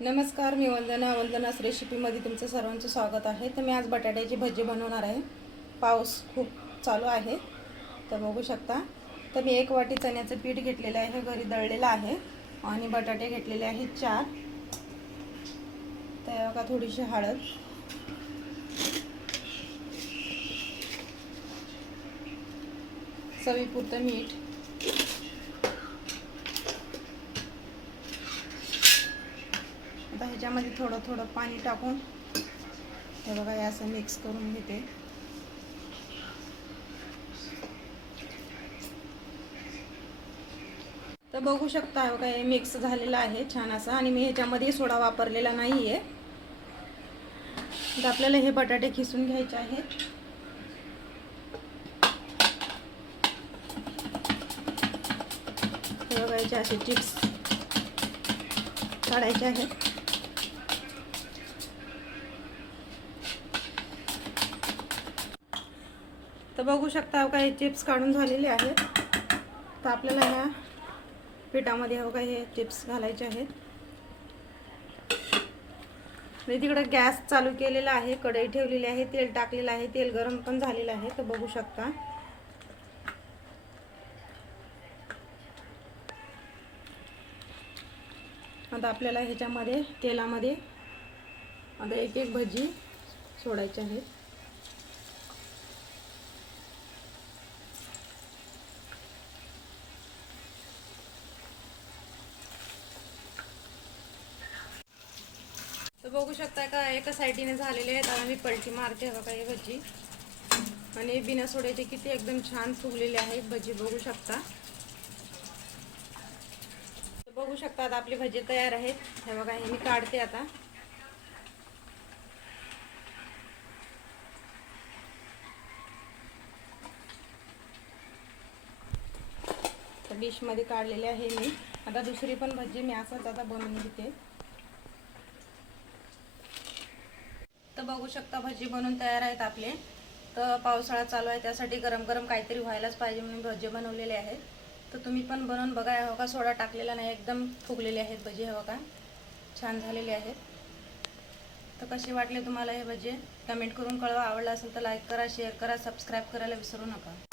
नमस्कार, मी वंदनास रेसिपीमध्ये तुमचं सर्वांचं स्वागत आहे। तर मी आज बटाट्याची भजी बनवणार आहे। पाऊस खूप चालू आहे तर बघू शकता। तर मी 1 वाटी चण्याचं पीठ घेतलेलं आहे, घरी दळलेलं आहे, आणि बटाटे घेतलेले आहेत 4। तर बघा, थोडीशी हळद, चवीपुरतं मीठ, आता ह्याच्यामध्ये थोडं थोडं पाणी टाकून हे बघा हे असं मिक्स करून घेते। तर बघू शकता बघा, हे मिक्स झालेलं आहे छान असं, आणि मी ह्याच्यामध्ये सोडा वापरलेला नाही आहे। तर आपल्याला हे बटाटे खिसून घ्यायचे आहेत। हे बघा, याचे असे चिप्स काढायचे आहेत। तर बघू शकता बघा, हे चिप्स काढून झालेले आहेत। तर आपल्याला ह्या पिठामध्ये बघा हे चिप्स घालायचे आहेत। मी तिकडे गॅस चालू केलेला आहे, कढई ठेवलेली आहे, तेल टाकलेलं आहे, तेल गरम पण झालेलं आहे। तर बघू शकता आता आपल्याला ह्याच्यामध्ये तेलामध्ये आता एक एक भजी सोडायची आहे। तर बघू शकता का, एका साईडीने झालेले आहेत। आता मी पलटी मारते बघा हे भजी, आणि बिना सोड्याचे किती एकदम छान फुगलेले आहेत भजी, बघू शकता। बघू शकता आता आपली भजी तयार आहेत। हे बघा, हे मी काढते आता। तर डिश मध्ये काढलेले आहे मी। आता दुसरी पण भजी मी असंच आता बनवून घेते। तर बघू शकता भजी बनवून तयार आहेत आपले। तर पावसाळा चालू आहे, त्यासाठी गरम गरम काहीतरी व्हायलाच पाहिजे म्हणून भजी बनवलेले आहेत। तर तुम्ही पण बनवून बघा। हे बघा, सोडा टाकलेला नाही, एकदम फुगलेले आहेत भजी। हे बघा, छान झालेले आहेत। तर कसे वाटले तुम्हाला हे भजी, कमेंट करून कळवा। आवडलं असेल तर लाईक करा, शेअर करा, सबस्क्राईब करायला विसरू नका।